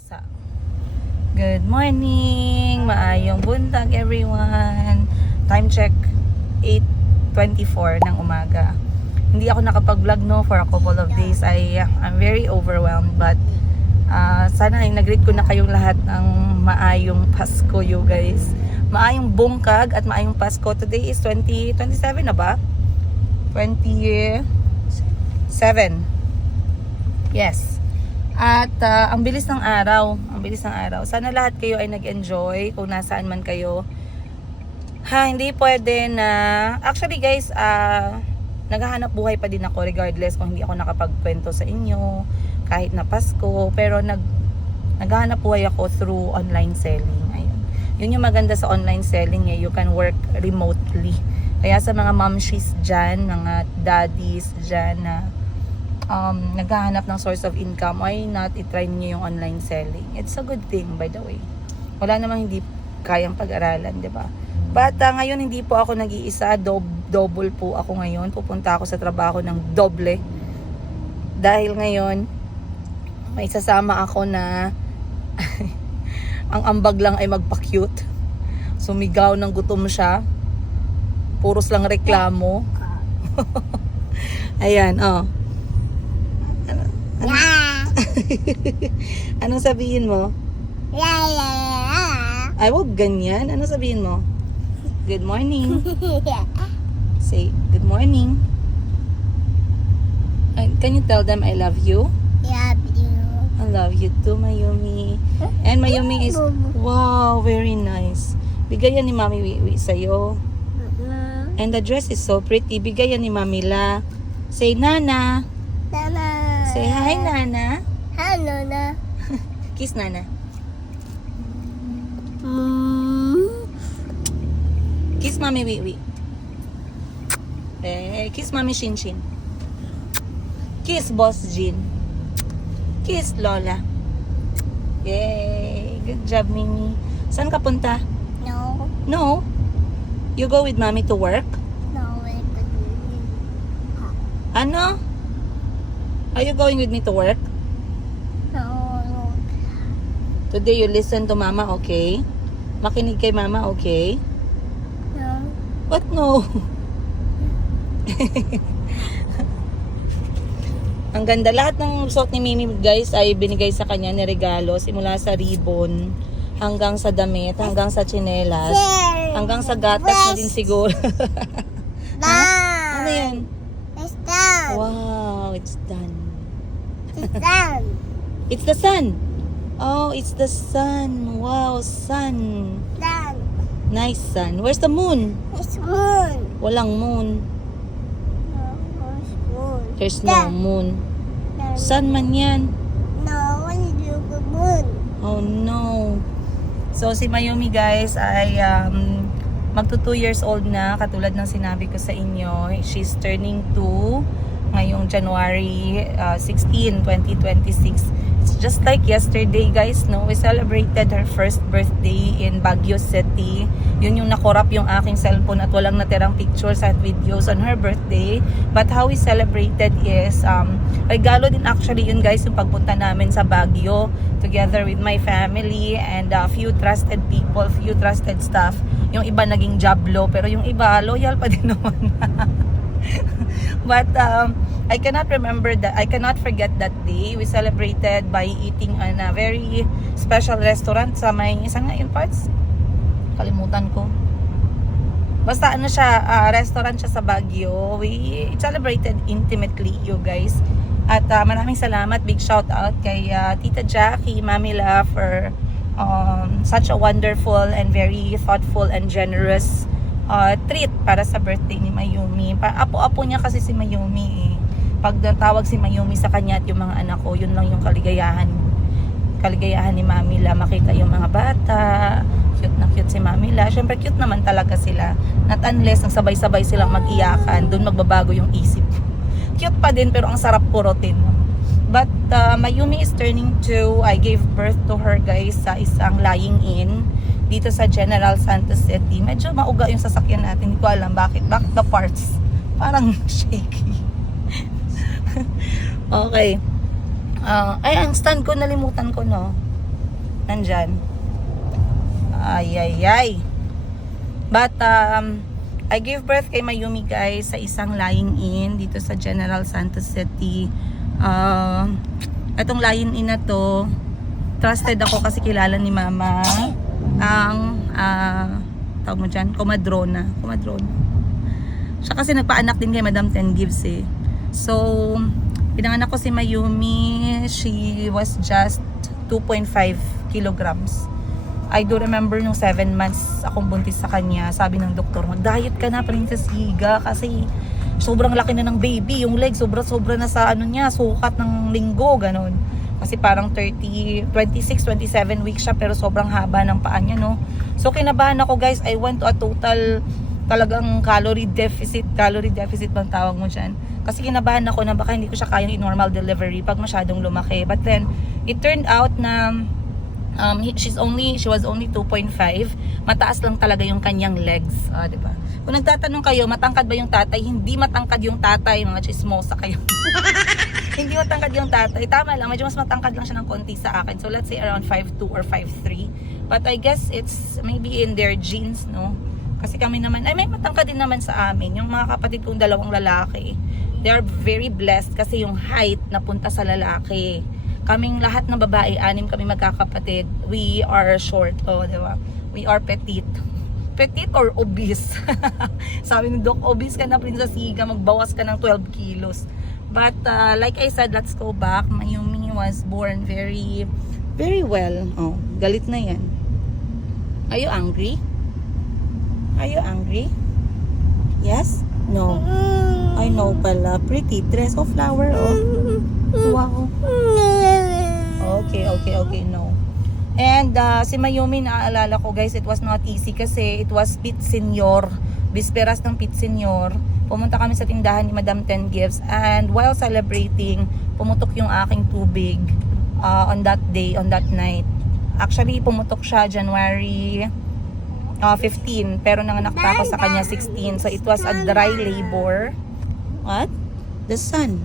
Kalabasa. Good morning! Maayong buntag everyone! Time check 8:24 ng umaga. Hindi ako nakapag-vlog for a couple of days. I'm very overwhelmed but sana ay nag-greet ko na kayong lahat ng maayong Pasko you guys. Maayong bungkag at maayong Pasko. Today is 27 na ba? 27. Yes. At ang bilis ng araw. Ang bilis ng araw. Sana lahat kayo ay nag-enjoy kung nasaan man kayo. Hindi pwede na... Actually guys, naghahanap buhay pa din ako regardless kung hindi ako nakapagkwento sa inyo kahit na Pasko. Pero naghahanap buhay ako through online selling. Ayun. Yun yung maganda sa online selling. You can work remotely. Kaya sa mga momshies dyan, mga daddies dyan na naghahanap ng source of income, why not i-try niyo yung online selling? It's a good thing, by the way. Wala namang hindi kayang pag-aralan, di ba? But ngayon hindi po ako nag-iisa, double po ako ngayon. Pupunta ako sa trabaho ng doble. Dahil ngayon, may sasama ako na ang ambag lang ay magpa-cute. Sumigaw ng gutom siya. Puros lang reklamo. Ayan, oh. Anong sabihin mo? Ay, wag ganyan. Anong sabihin mo? Good morning. Say, good morning. Can you tell them I love you? Love you. I love you too, Mayumi. And Mayumi is, wow, very nice. Bigay yan ni Mami Wiwi sa'yo. And the dress is so pretty. Bigay yan ni Mami La. Say, Nana. Nana. Say hi, Nana. Hi, Nana. Kiss, Nana. Kiss Mami Wiwi. Kiss Mami Shinshin. Kiss Boss Jin. Kiss Lola. Yay! Good job, Mimi. Saan ka punta? No. No? You go with Mommy to work? No, wait. Ano? Are you going with me to work? No. Today you listen to Mama, okay? Makinig kay Mama, okay? No. What no? Ang ganda. Lahat ng suot ni Mimi guys ay binigay sa kanya ni regalo. Simula sa ribbon, hanggang sa damit, hanggang sa tsinelas, hanggang sa gatas na din siguro. Ha? Ano yan? It's done. Wow, it's done. It's done. It's the sun. Oh, it's the sun. Wow, sun. Done. Nice sun. Where's the moon? It's moon. Walang moon. No, it's moon. There's no moon. No, Sun man yan. no, when you go moon. Oh no. So si Mayumi guys ay magto 2 years old na, katulad ng sinabi ko sa inyo. She's turning 2 ngayong January 16, 2026. It's just like yesterday guys, no? We celebrated her first birthday in Baguio City. Yun yung nakorap yung aking cellphone at walang natirang pictures at videos on her birthday. But how we celebrated is regalo din actually yun guys, yung pagpunta namin sa Baguio together with my family and a few trusted people, few trusted staff. Yung iba naging jablo pero yung iba loyal pa din naman. But I cannot forget that day. We celebrated by eating in a very special restaurant sa may isang ngayon parts. Kalimutan ko. Basta ano siya, restaurant siya sa Baguio. We celebrated intimately, you guys. At maraming salamat, big shout out kay Tita Jackie, Mami La for such a wonderful and very thoughtful and generous treat para sa birthday ni Mayumi. Apo-apo niya kasi si Mayumi eh. Pag natawag si Mayumi sa kanya at yung mga anak ko, yun lang yung kaligayahan ni Mami La. Makita yung mga bata, cute na cute si Mami La. Syempre cute naman talaga sila. Not unless ang sabay-sabay silang mag-iyakan, doon magbabago yung isip. Cute pa din pero ang sarap purotin. But Mayumi is turning 2. I gave birth to her guys sa isang lying in dito sa General Santos City. Medyo mauga yung sasakyan natin. Hindi ko alam bakit the parts parang shaky. Okay. Ay, ang stand ko, nalimutan ko, no? nandyan. Ay. But, I gave birth kay Mayumi guys sa isang lying-in dito sa General Santos City. Itong lying-in na to, trusted ako kasi kilala ni mama ang, tawag mo dyan, Comadrona. Siya kasi nagpaanak din kay Madam Ten Gives eh. So, pinanganak ko si Mayumi, she was just 2.5 kilograms. I do remember nung 7 months akong buntis sa kanya, sabi ng doktor, mag-diet ka na, Princess Higa, kasi sobrang laki na ng baby, yung leg sobra na sa ano niya, sukat ng linggo, ganun. Kasi parang 26, 27 weeks siya, pero sobrang haba ng paa niya, no? So, kinabahan ako guys, I went to a total talagang calorie deficit bang tawag mo dyan. Kasi kinabahan ako na baka hindi ko siya kayang in-normal delivery pag masyadong lumaki. But then, it turned out na she was only 2.5. Mataas lang talaga yung kanyang legs. Diba? Kung nagtatanong kayo, matangkad ba yung tatay? Hindi matangkad yung tatay. Mga chismosa kayo. Hindi matangkad yung tatay. Tama lang, medyo mas matangkad lang siya ng konti sa akin. So, let's say around 5'2 or 5'3. But I guess it's maybe in their genes, no? Kasi kami naman, ay may matangkad din naman sa amin. Yung mga kapatid kong dalawang lalaki, they are very blessed kasi yung height napunta sa lalaki. Kaming lahat ng babae, 6 kami magkakapatid. We are short, diba? We are petite. Petite or obese? Sabi ni Doc, obese ka na, Princess Higa, magbawas ka ng 12 kilos. But like I said, let's go back. Mayumi was born very, very well. Oh, galit na yan. Are you angry? Are you angry? Yes? No. I know pala. Pretty dress of flower. Oh. Wow. Okay. No. And si Mayumi, naaalala ko guys, it was not easy kasi it was Pit Senior. Bisperas ng Pit Senior. Pumunta kami sa tindahan ni Madam Ten Gives. And while celebrating, pumutok yung aking tubig on that day, on that night. Actually, pumutok siya January 15, pero nanganak pa ako sa kanya 16. So it was a dry labor. What? The sun.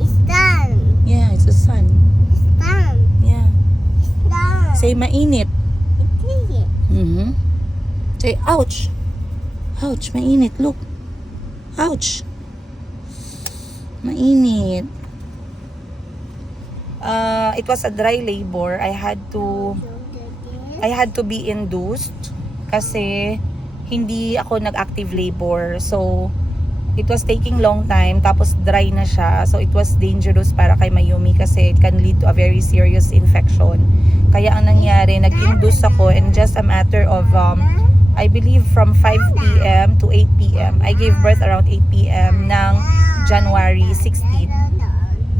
It's done. Yeah, it's the sun. It's done. Yeah. It's done. Say mainit. It's easy. Say ouch. Ouch, mainit. Look. Ouch. Mainit. It was a dry labor. I had to be induced kasi hindi ako nag-active labor. So, it was taking long time. Tapos, dry na siya. So, it was dangerous para kay Mayumi kasi it can lead to a very serious infection. Kaya, ang nangyari, nag-induce ako and just a matter of, I believe from 5 p.m. to 8 p.m. I gave birth around 8 p.m. ng January 16.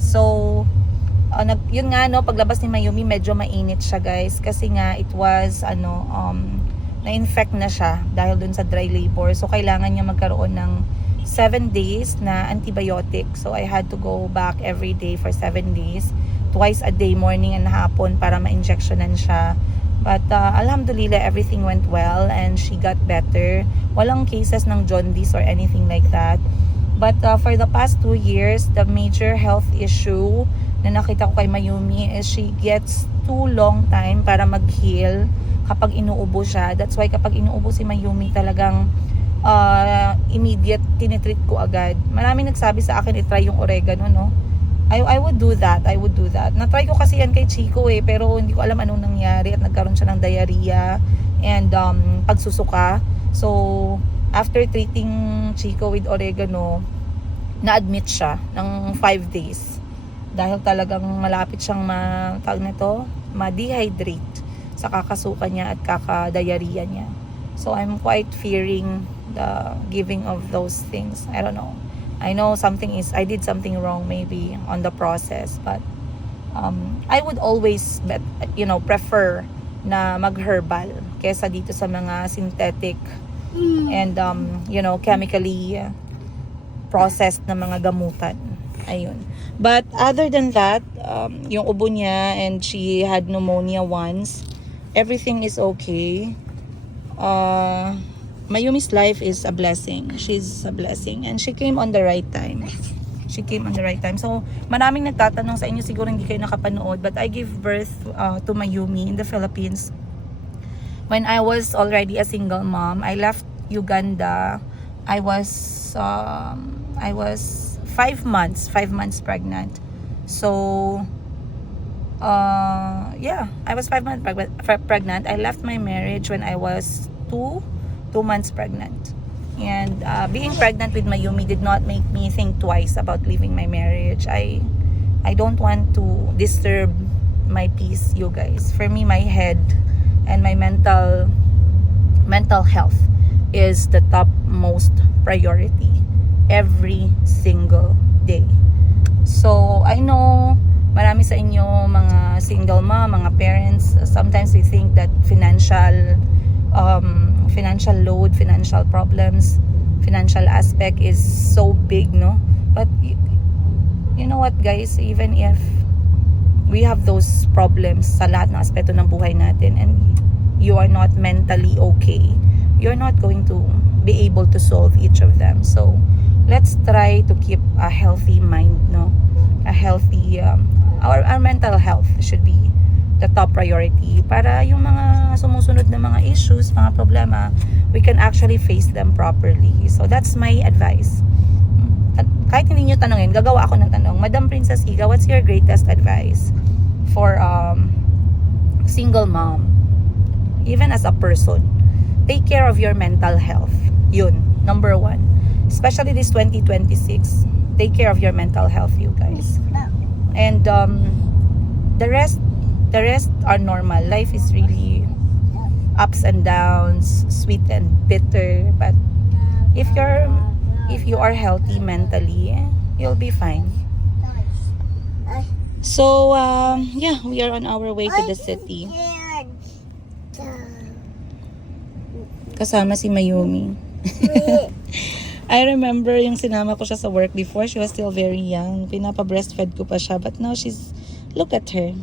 So, yun nga no, paglabas ni Mayumi medyo mainit siya guys kasi nga it was na-infect na siya dahil dun sa dry labor. So kailangan niya magkaroon ng 7 days na antibiotic. So I had to go back every day for 7 days, twice a day, morning and hapon, para ma-injectionan siya. But alhamdulillah, everything went well and she got better. Walang cases ng jaundice or anything like that. But for the past 2 years, the major health issue na nakita ko kay Mayumi is she gets too long time para mag-heal kapag inuubo siya. That's why kapag inuubo si Mayumi, talagang immediate tinitreat ko agad. Maraming nagsabi sa akin i-try yung oregano, no? I would do that. Na-try ko kasi yan kay Chico pero hindi ko alam anong nangyari at nagkaroon siya ng diarrhea and pagsusuka. So, after treating Chico with oregano, na-admit siya ng 5 days. Dahil talagang malapit siyang ma-dehydrate sa kakasuka niya at kakadiarrhea niya. So I'm quite fearing the giving of those things. I don't know. I know I did something wrong maybe on the process, but I would always prefer na mag-herbal kesa dito sa mga synthetic and chemically processed na mga gamutan. Ayun. But other than that, yung ubo niya and she had pneumonia once, everything is okay. Mayumi's life is a blessing. She's a blessing and she came on the right time. She came on the right time. So, maraming nagtatanong sa inyo, siguro hindi kayo nakapanood, but I gave birth to Mayumi in the Philippines. When I was already a single mom, I left Uganda. I was 5 months pregnant. So, yeah, I was 5 months pregnant. I left my marriage when I was 2 months pregnant. And being pregnant with Mayumi did not make me think twice about leaving my marriage. I don't want to disturb my peace, you guys. For me, my head and my mental health is the topmost priority every single day. So, I know marami sa inyo mga single mom, mga parents, sometimes we think that financial load, financial problems, financial aspect is so big, no? But you know what, guys, even if we have those problems sa lahat ng aspeto ng buhay natin and you are not mentally okay, you're not going to be able to solve each of them. So let's try to keep a healthy mind, no? A healthy our mental health should be the top priority para yung mga sumusunod na mga issues, mga problema, we can actually face them properly. So that's my advice. At kahit hindi nyo tanongin, gagawa ako ng tanong. Madam Princess Higa, what's your greatest advice for single mom? Even as a person, take care of your mental health. Yun, number 1. Especially this 2026, take care of your mental health, you guys. And the rest are normal. Life is really ups and downs, sweet and bitter. But if you are healthy mentally, you'll be fine. So yeah, we are on our way to the city. Kasama si Mayumi. I remember yung sinama ko siya sa work before. She was still very young. Pinapa-breastfed ko pa siya. But now look at her.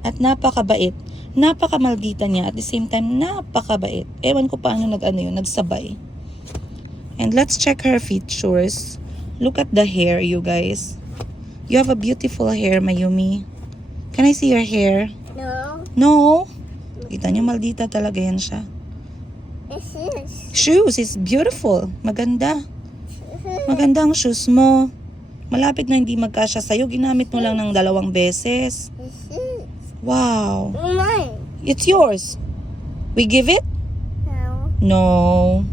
At napakabait. Napakamaldita niya. At the same time, napakabait. Ewan ko paano nagsabay. And let's check her features. Look at the hair, you guys. You have a beautiful hair, Mayumi. Can I see your hair? No. No? Kita niyo, maldita talaga yan siya. This is. Shoes is beautiful. Maganda. Maganda ang shoes mo. Malapit na hindi magkasya sa'yo. Ginamit mo lang ng 2 beses. This is. Wow. Mine. It's yours. We give it? No. No.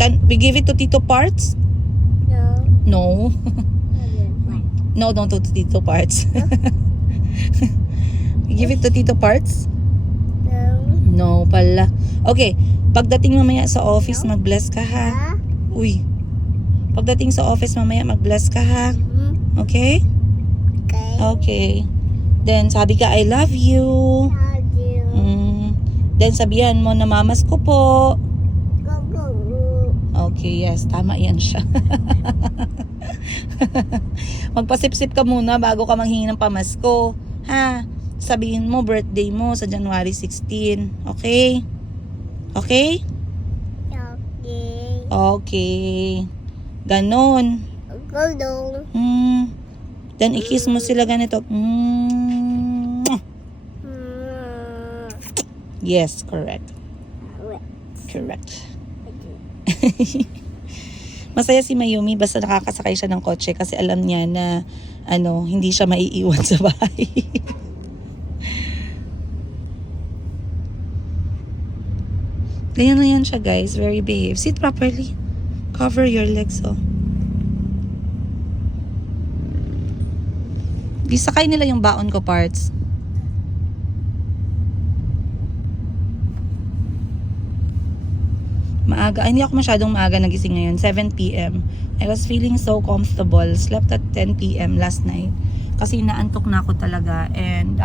Can we give it to Tito Parts? No. No. No, don't to Tito Parts. We give it to Tito Parts? No. No pala. Okay, pagdating mamaya sa office, mag-bless ka ha. Uy. Pagdating sa office mamaya, mag-bless ka ha. Okay? Okay. Okay. Then, sabi ka, I love you. Love you. Then, sabihan mo na mamas ko po. Go, go, go. Okay, yes. Tama yan siya. Magpasip-sip ka muna bago ka manghingi ng pamasko. Ha? Sabihin mo, birthday mo sa January 16. Okay? Okay? Okay. Okay. Ganon. Go, go. Then, i-kiss mo sila ganito. Yes, correct. Correct. Masaya si Mayumi basta nakakasakay siya ng kotse kasi alam niya na hindi siya maiiwan sa bahay. Ganyan na yan siya, guys. Very behave. Sit properly. Cover your legs, oh. Di sakay nila yung baon ko, Parts. Maaga. Ay, hindi ako masyadong maaga nagising ngayon. 7 p.m. I was feeling so comfortable. Slept at 10 p.m. last night. Kasi naantok na ako talaga. And,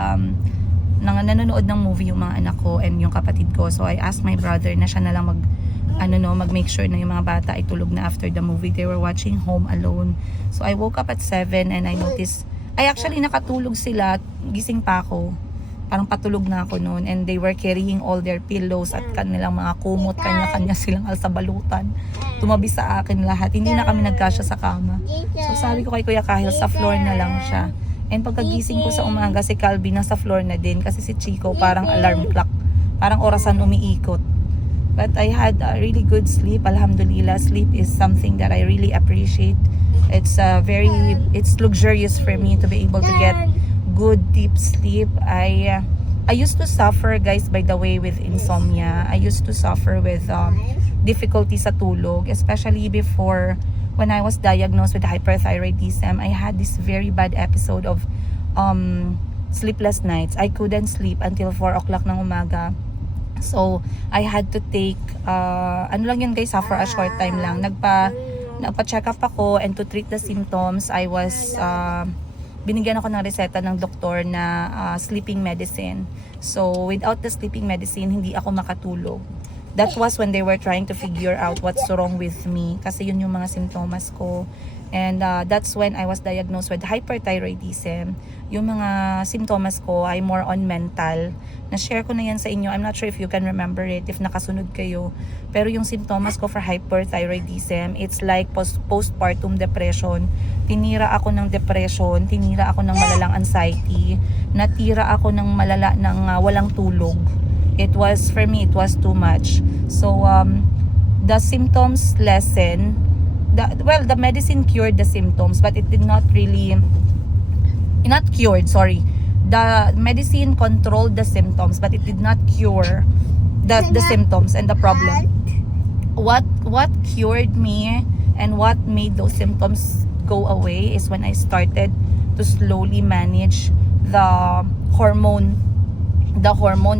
nanonood ng movie yung mga anak ko and yung kapatid ko. So I asked my brother na siya na lang mag-make sure na yung mga bata ay tulog na after the movie. They were watching Home Alone. So I woke up at 7 and I noticed, actually nakatulog sila, gising pa ako. Parang patulog na ako noon, and they were carrying all their pillows at kanilang mga kumot, kanya-kanya silang alsabalutan. Tumabi sa akin lahat. Hindi na kami nagkasya sa kama. So sabi ko kay Kuya Kahil, sa floor na lang siya. And pagkagising ko sa umaga, si Calvin nasa floor na din kasi si Chico parang alarm clock. Parang orasan umiikot. But I had a really good sleep. Alhamdulillah, sleep is something that I really appreciate. It's it's luxurious for me to be able to get good deep sleep. I used to suffer, guys, by the way, with insomnia. I used to suffer with difficulty sa tulog, especially before when I was diagnosed with hyperthyroidism. I had this very bad episode of sleepless nights. I couldn't sleep until 4 o'clock ng umaga. So I had to take ano lang yun, guys, for a short time lang. Nagpa-check up ako, and to treat the symptoms, I was binigyan ako ng reseta ng doktor na sleeping medicine. So without the sleeping medicine, hindi ako makatulog. That was when they were trying to figure out what's wrong with me, kasi yun yung mga simptomas ko. And that's when I was diagnosed with hyperthyroidism. Yung mga simptomas ko ay more on mental. Na-share ko na yan sa inyo. I'm not sure if you can remember it, if nakasunod kayo. Pero yung simptomas ko for hyperthyroidism, it's like postpartum depression. Tinira ako ng depression, tinira ako ng malalang anxiety, natira ako ng malala ng walang tulog. It was, for me, it was too much. So, the symptoms lessen. The medicine cured the symptoms, but it did not really, not cured, sorry. The medicine controlled the symptoms, but it did not cure the symptoms and the problem. What cured me and what made those symptoms go away is when I started to slowly manage the hormone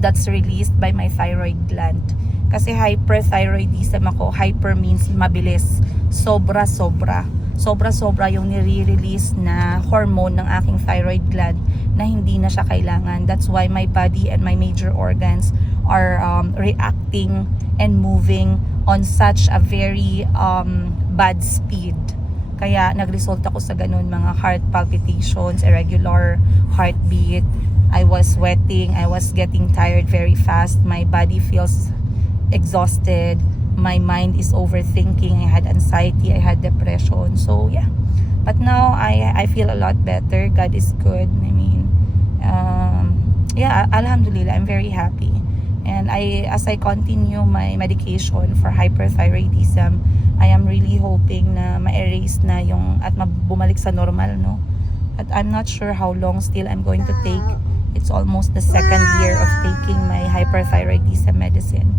that's released by my thyroid gland. Kasi hyperthyroidism ako. Hyper means mabilis. Sobra yung nire-release na hormone ng aking thyroid gland na hindi na siya kailangan. That's why my body and my major organs are reacting and moving on such a very bad speed. Kaya nag-result ako sa ganun, mga heart palpitations, irregular heartbeat. I was sweating, I was getting tired very fast, my body feels exhausted, my mind is overthinking, I had anxiety, I had depression. So yeah, but now I feel a lot better. God is good. I mean, yeah, alhamdulillah, I'm very happy. And as I continue my medication for hyperthyroidism, I am really hoping na ma-erase na yung at bumalik sa normal, no? But I'm not sure how long still I'm going to take. It's almost the second year of taking my hyperthyroidism medicine.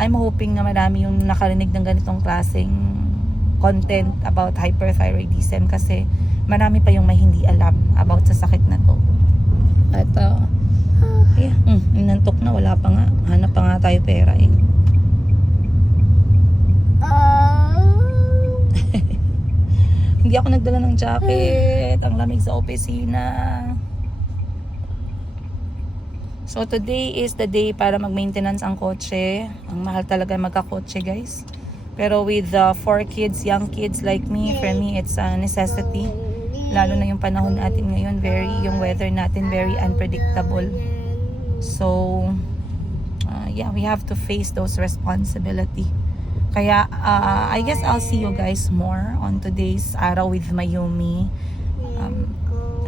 I'm hoping na marami yung nakarinig ng ganitong klaseng content about hyperthyroidism, kasi marami pa yung may hindi alam about sa sakit na to. At yeah, inantok na, wala pa nga. Hanap pa nga tayo pera eh. Hindi ako nagdala ng jacket. Ang lamig sa opisina. So today is the day para mag-maintenance ang kotse. Ang mahal talaga magka-kotse, guys. Pero with 4 kids, young kids like me, for me it's a necessity. Lalo na yung panahon natin ngayon, yung weather natin very unpredictable. So yeah, we have to face those responsibility. Kaya I guess I'll see you guys more on today's araw with Mayumi.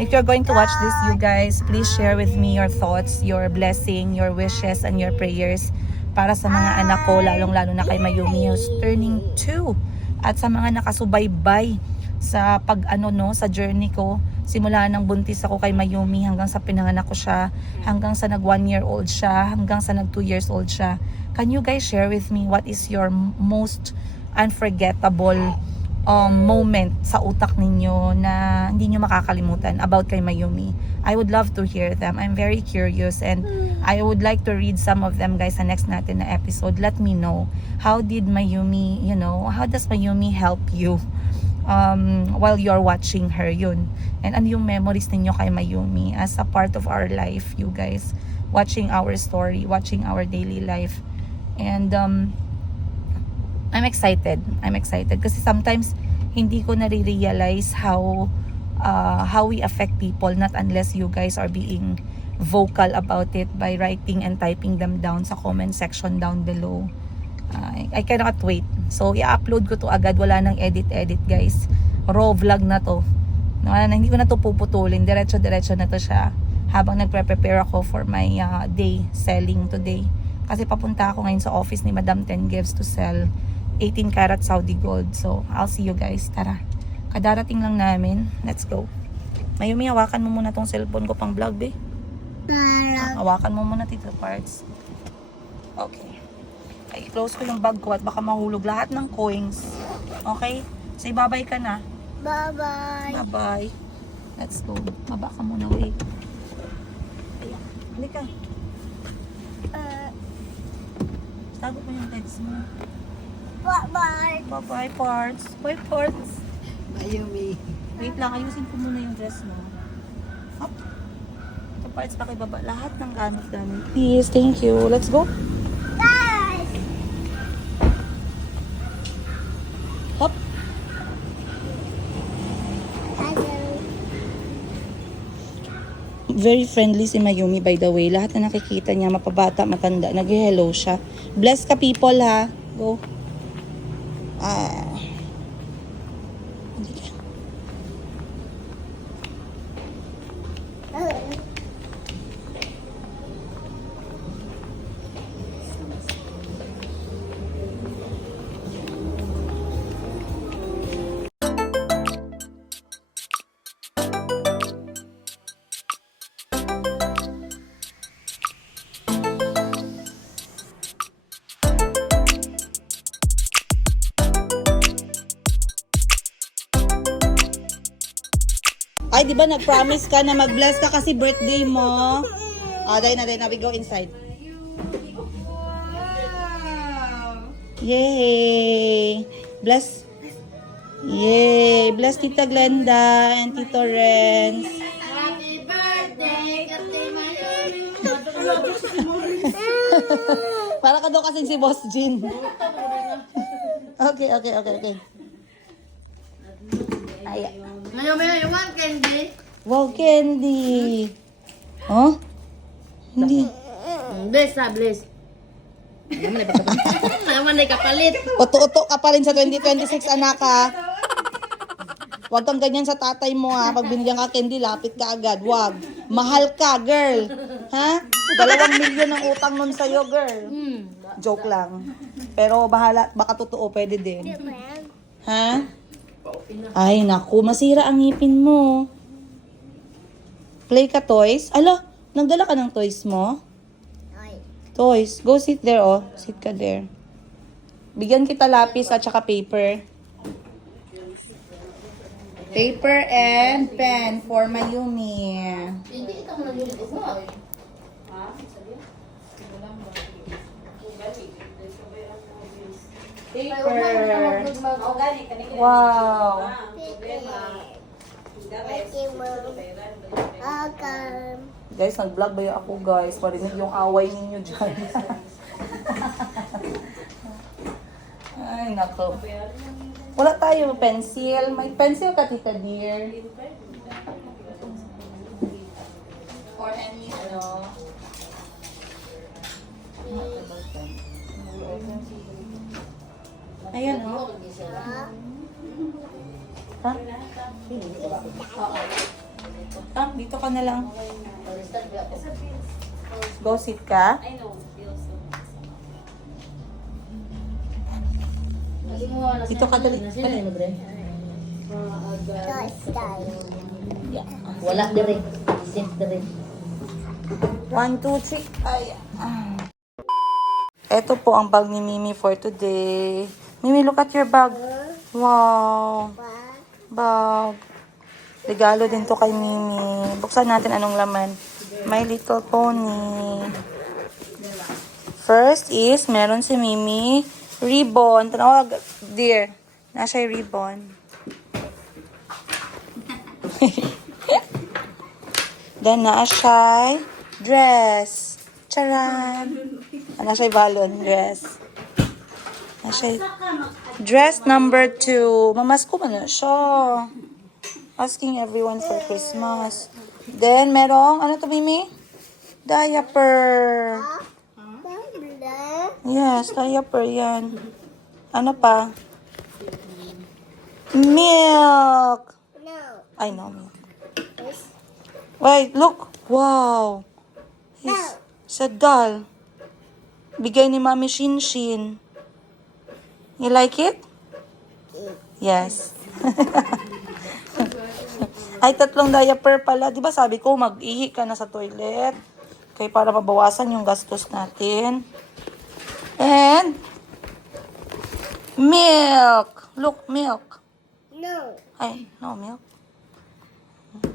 If you're going to watch this, you guys, please share with me your thoughts, your blessing, your wishes, and your prayers para sa mga anak ko, lalong-lalo na kay Mayumi who's turning 2, at sa mga nakasubaybay sa sa journey ko, simula ng buntis ako kay Mayumi hanggang sa pinanganak ko siya, hanggang sa nag 1-year-old siya, hanggang sa nag 2 years old siya. Can you guys share with me what is your most unforgettable moment sa utak ninyo na hindi nyo makakalimutan about kay Mayumi? I would love to hear them. I'm very curious, and I would like to read some of them, guys, sa next natin na episode. Let me know, how did Mayumi, how does Mayumi help you while you're watching her, yun? And ano yung memories ninyo kay Mayumi as a part of our life, you guys, watching our story, watching our daily life. And I'm excited kasi sometimes hindi ko nare-realize how how we affect people, not unless you guys are being vocal about it by writing and typing them down sa comment section down below. I cannot wait. So, i-upload ko to agad. Wala nang edit-edit, guys. Raw vlog na to. Hindi ko na to puputulin. Diretso-diretso na to siya. Habang nagpre-prepare ako for my day selling today. Kasi papunta ako ngayon sa office ni Madam Ten Gives to sell 18 karat Saudi gold. So, I'll see you guys. Tara. Kadarating lang namin. Let's go. Mayumi, hawakan mo muna tong cellphone ko pang vlog, be. Hawakan mo muna dito parts. Okay. Ay, close ko yung bag ko at baka mahulog lahat ng coins. Okay? Say bye-bye ka na. Bye-bye. Bye-bye. Let's go. Baba ka muna, wait. Ayan. Halika. Tago mo yung legs mo. Bye-bye. Bye-bye, parts. Bye, parts. Mayumi. Wait lang, ayusin ko muna yung dress mo. Hop. Ito parts pa kay baba. Lahat ng gamit namin. Please, thank you. Let's go. Guys. Hop. Hello. Very friendly si Mayumi, by the way. Lahat na nakikita niya, mapabata, matanda, nag-hello siya. Bless ka, people, ha. Go. Hindi ka. Ay, di ba nag-promise ka na mag-bless ka kasi birthday mo? Dahil na, we go inside. Yay! Bless. Yay! Bless Tita Glenda and Tito Renz. Happy birthday, Kapitay Mayumi. Para ka daw kasing si Boss Jean. Okay. Ay, Ngayon may yung candy. wow, candy. Huh? Hindi. Bless ha, bless. Naman na kapalit. Uto-uto ka pa rin sa 2026, anak, ha? Huwag kang ganyan sa tatay mo, ha? Pag binigyan ka candy, lapit ka agad. Huwag. Mahal ka, girl. Ha? 2 milyon ang utang nun sa'yo, girl. Joke lang. Pero bahala, baka totoo, pwede din. Ha? Ay, naku, masira ang ngipin mo. Play ka, toys? Ala, nagdala ka ng toys mo? Toys. Go sit there, oh. Sit ka there. Bigyan kita lapis at saka paper. Paper and pen for Mayumi. Hindi ito mo nagulit mo. Paper. Wow. Guys, nag-vlog ba yung ako, guys? Parinig yung away ninyo dyan. Ay, nako. Wala tayo pencil. May pencil ka, Tita dear. Or any, ano. Ayan, oh. Ha? Dito ka na lang. Go sit ka. Dito ka dali. Yeah. Wala dire. Sit dire. 1, 2, 3. Ay. Ito po ang bag ni Mimi for today. Mimi, look at your bag. Wow. Bag. Regalo din to kay Mimi. Buksan natin anong laman. My Little Pony. First is, meron si Mimi ribbon. Tanawag, dear. Nasa yung ribbon. Then, nasa dress. Charan! Nasa yung balon, dress. Nasa dress number 2. Mamasko man na siya. Asking everyone for Christmas. Then, merong, ano to, Mimi? Diaper. Yes, diaper yan. Ano pa? Milk. No. I know milk. Wait, look. Wow. No. Sa doll. Bigay ni Mami Shinshin. You like it? Yes. Ay, 3 diaper pala. Di ba sabi ko, mag-ihi ka na sa toilet. Kaya para mabawasan yung gastos natin. And, milk. Look, milk. No. Ay, no milk.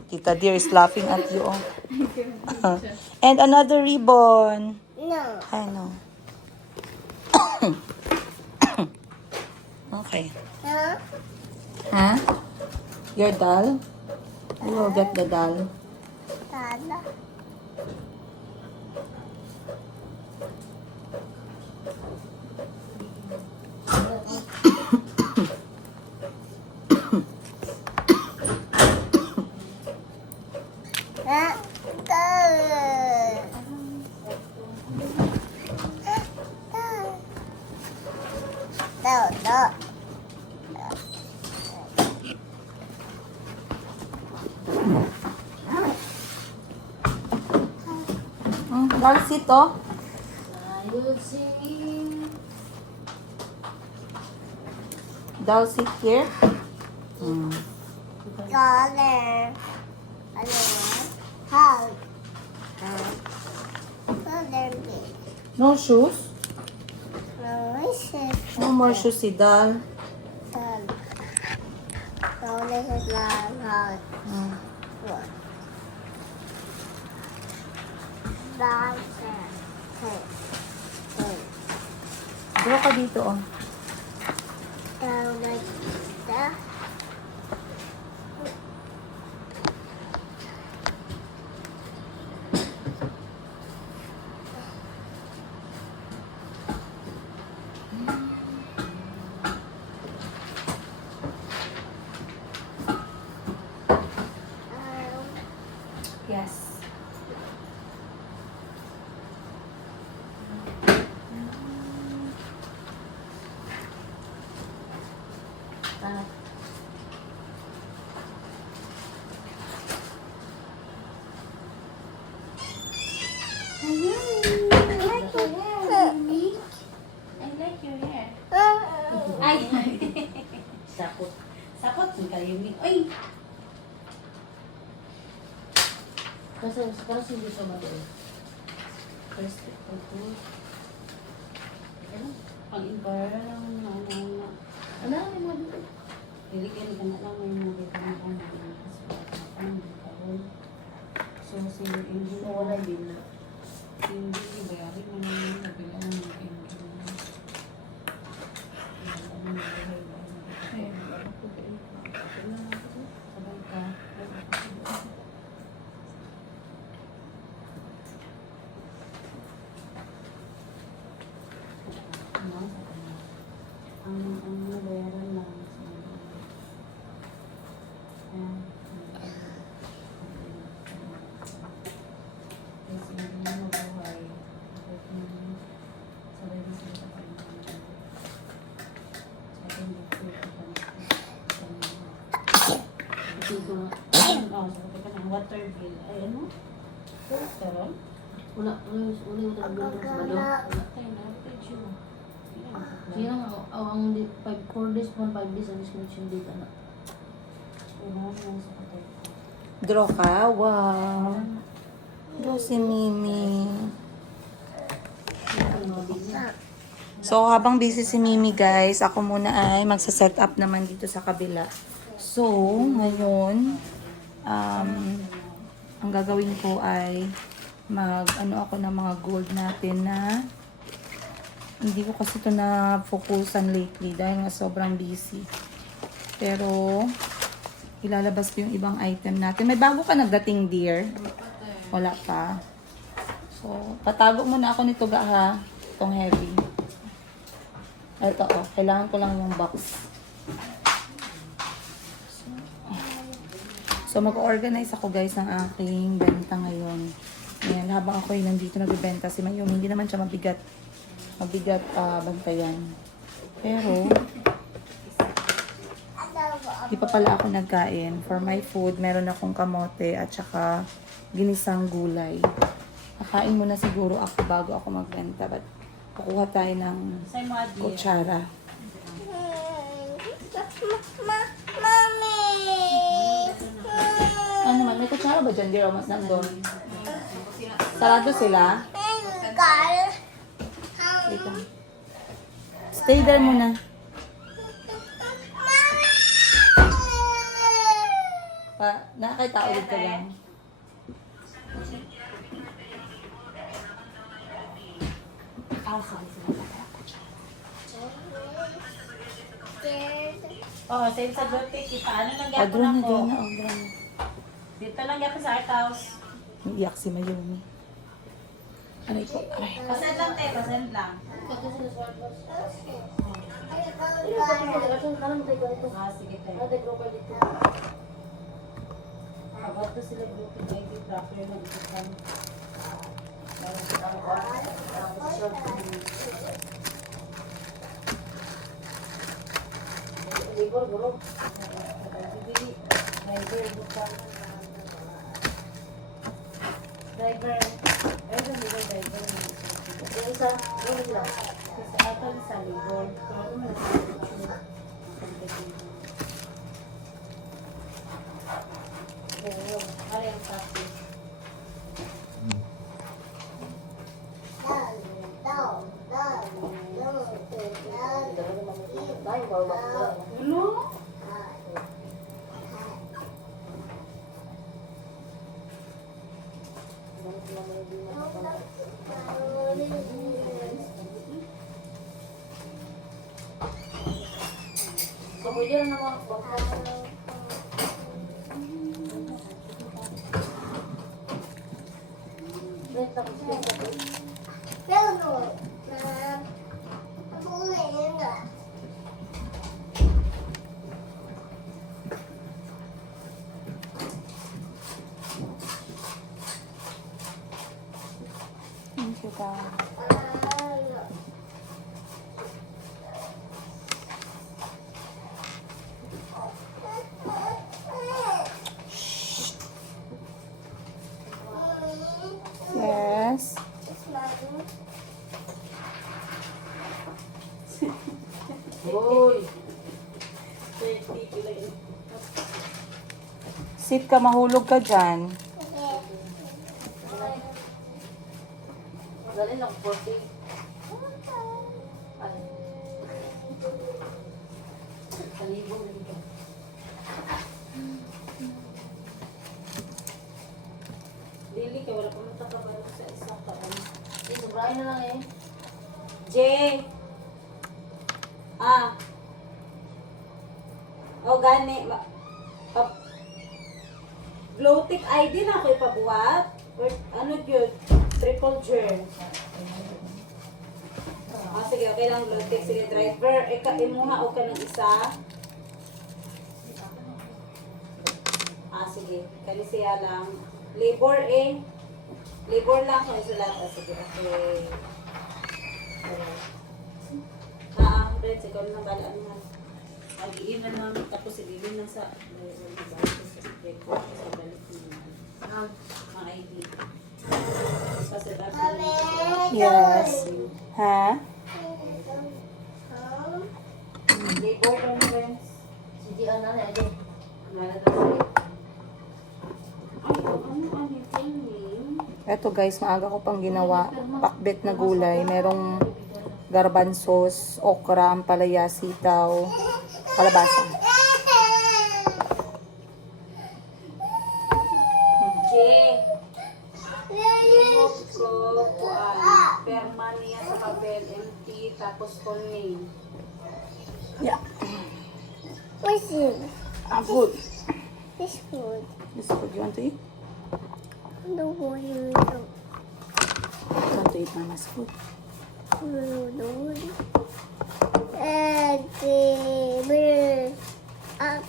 Tita dear is laughing at you. Oh. And another ribbon. No. I know. Okay. Huh? Huh? Your doll? I will get the doll. Tala. No. Doll seat, oh. I will sing. Doll seat here. Color. Ano? Hug. Color big. No shoes. No wishes. No more shoes si doll. No wishes lang. Hug. What? Draw ka dito, oh. Like that. Yes. Ay! Sakot. Sakot ng kayumi. Ay! Kasi hindi siya matuloy. First, ito. Pag-impara lang na. Ano ang mga dito? Hindi ka na lang may nakita na kung ano. So, hindi mo wala din na. Hindi, bayari mo na yung nabilang ng hindi. Ang nabayaran lang kasi hindi mo mabuhay sabay mo sila sa pagkakas sa akin dito sa water bill ay ano? Karon? Una yung water bill sa balo? Wala tayo na page yun. Kaya nga, ang 4 days, 5 days ang disconnection data na. Una lang sa patay ko. Draw ka? Wow. Draw si Mimi. So, habang busy si Mimi, guys, ako muna ay magsa-set up naman dito sa kabila. So, ngayon, ang gagawin ko ay mag-ano ako ng mga gold natin na hindi ko kasi ito na-focusan lately dahil nga sobrang busy. Pero, ilalabas ko yung ibang item natin. May bago ka nagdating, dear? Wala pa. So, patago muna ako nito ga ha. Itong heavy. Ito kailangan ko lang yung box. So, So, mag-organize ako guys ng aking benta ngayon. Ayan, habang ako yung nandito nagbibenta, si Mayumi, hindi naman siya mabigat bantayan. Pero, di pa pala ako nagkain. For my food, meron akong kamote at saka ginisang gulay. Kakain muna siguro ako bago ako magbenta. But, kukuha tayo ng kutsara. Mommy! Ano naman, may kutsara ba dyan? Di Romas nandun. Sarado sila? Wait lang. Stay there muna. Nakakita ulit ka lang. Oh, same sa birthday kita. Ano nang Ah, gapon drone na, ako? drone na. Oh, drone na. Dito lang gapon sa art house. Iyak si Mayumi. Aray ko, aray. Pasend lang, te. Pasend lang. Ah, sige, te. About to sila group in ID proper mag-ikan. Libor, guru. Driver, bukan. Driver. Ayun, libor, driver. Yung isa, yung isa. Isa ata sa libor. Pero ano na sa ano yung taxi? Ulo? Kemudian nama Thank you, God. Yes. Uy. Sit ka, mahulog ka dyan. Galing lang 40. Ay. Kalibong rin ka. Dili ka, wala pumunta ka ba sa isa ka? Hindi, sobrahin na lang eh. Jay! O gani, Glowtick ID na ako ipabuhat? Or ano yun? Triple J. Sige, okay lang Glowtick. Sige, driver. Imuha o ka ng isa. Sige. Kani siya lang. Labor Labor lang ko sa lahat. Sige, okay. Friends, ikaw na balaan mo. Mag-iin na namin tapos sililin lang sa balik mga ID. Yes. Ha? Labor conference. Sige, ano na ito? Wala na tayo. Eto guys, maaga ko pang ginawa. Pakbet na gulay. Merong garbanzos, okra, ampalaya, sitaw, kalabasa. Perma niya sa papel, empty, tapos full name. Yeah. What's this? Food. This food. This food. You want to eat? The one you You want to eat mama's food? and the up.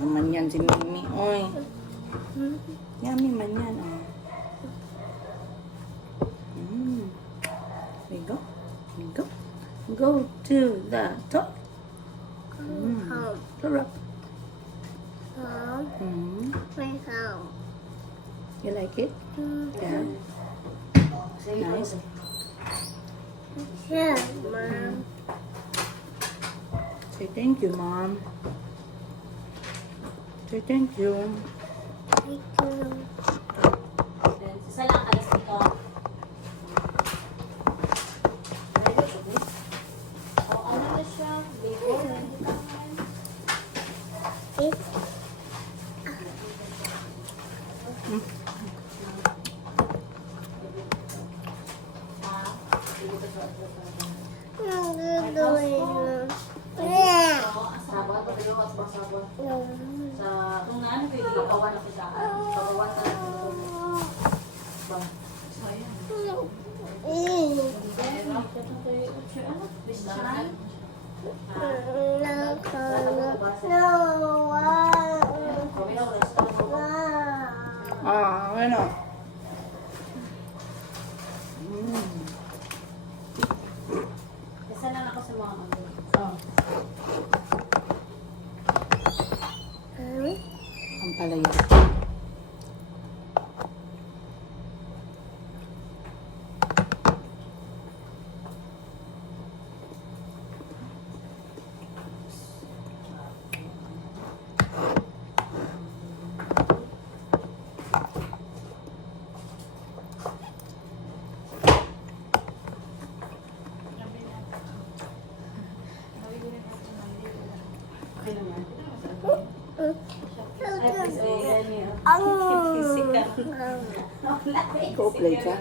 Naman yan si Mimi. Oy. Yummy man yan. Oh. There you go. There you go. Go to the top. Go up. My home. You like it? Yeah. Nice. Yeah, Mom. Say thank you, Mom. Say thank you. Thank you. Isa lang alas dito. O ano na siya? Before, hindi ka naman. It's yeah. Sabot, pagkakawas ba sabot? Sa, kung ano, pwede kapawan ako sa kapawan sa ba? Sayang. Ah, bueno. Isa lang ako sa mga ano. Ang palaya. Okay naman. Go play ka.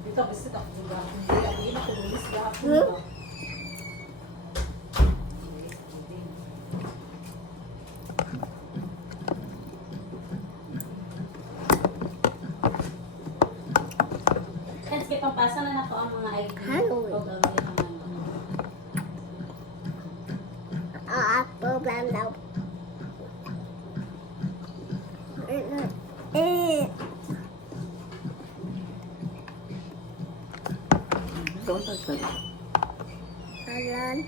Dito kasi ako juga. Hindi ako tulis gahapon. Kasi papasa na nako ang mga ID. Halloween. O gagawin ang ano. Apple banana. Don't touch that. Alan.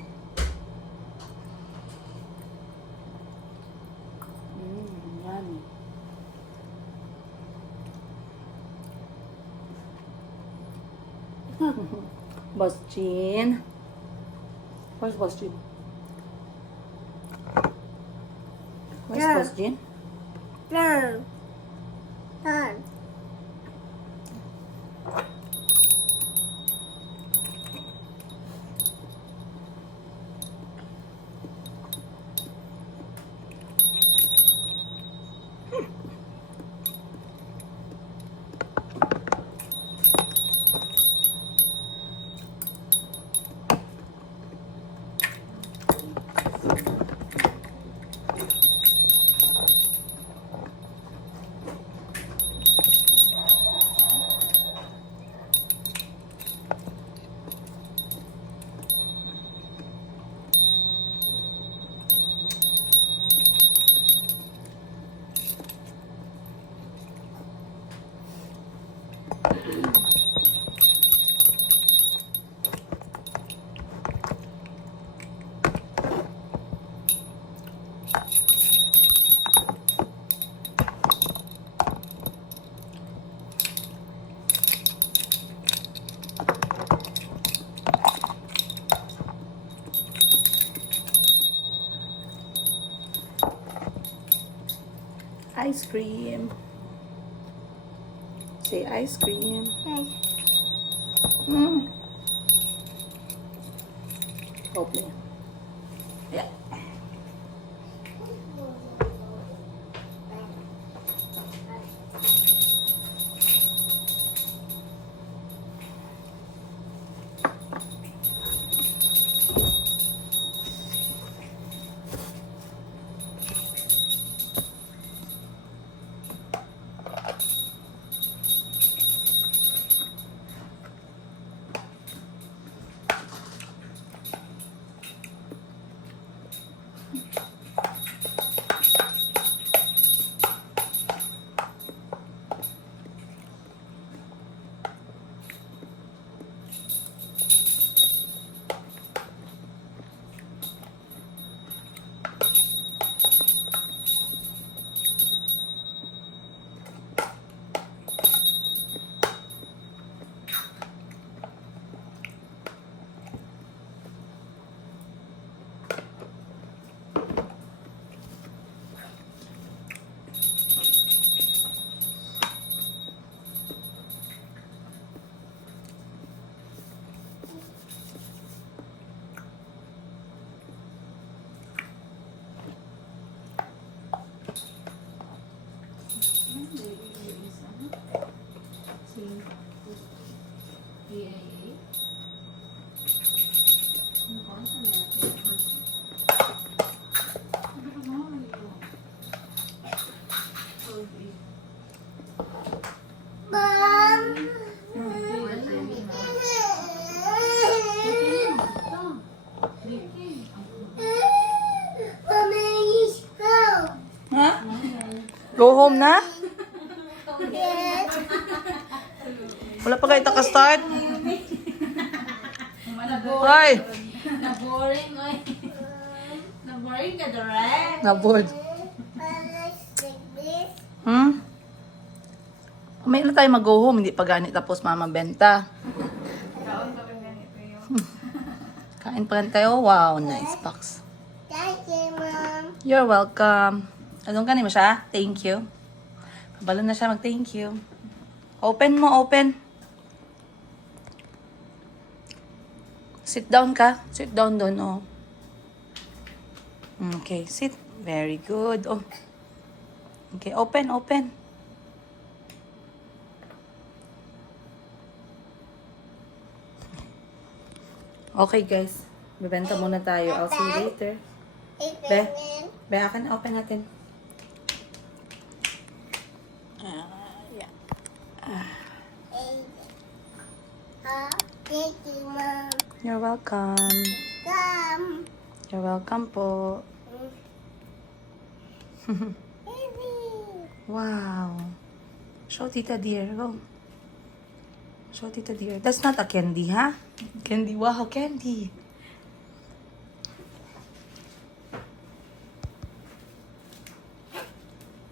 Yummy. Boss Jean. Where's Boss Jean? Where's Yeah. Boss Jean? Turn. Turn. Ice cream. Say ice cream. Hey. Hopefully. Yeah. EIA. Ano ko? Ano sa meron? Ano ka naman ito? Okay. Mom. Mommy, let's go. Ha? Go home na? Yes. Wala pa kayo taka-start? Hoy! Na-boring, oy. Na-boring ka, Doreen. Na-board. Let's take this. Hmm? May na tayo mag-go home, hindi pa ganit tapos mama benta. Kain pa rin tayo. Wow, nice box. Thank you, Mom. You're welcome. Anong kanin mo siya? Thank you. Kabalo na siya mag-thank you. Open mo, open. Sit down ka. Sit down doon, oh. Okay, sit. Very good. Oh. Okay, open, open. Okay, guys. Bibenta muna tayo. I'll see you later. Be, be, akin, open natin. Thank you, Mom. You're welcome. Come. You're welcome po. Baby. Wow. Show Tita Dear. Go. Show Tita Dear. That's not a candy, ha? Candy. Wow, candy.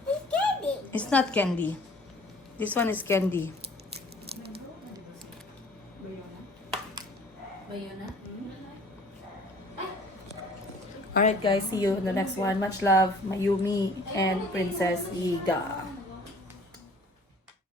It's candy. It's not candy. This one is candy. Bayona? Alright, guys. See you in the next one. Much love, Mayumi and Princess Iga.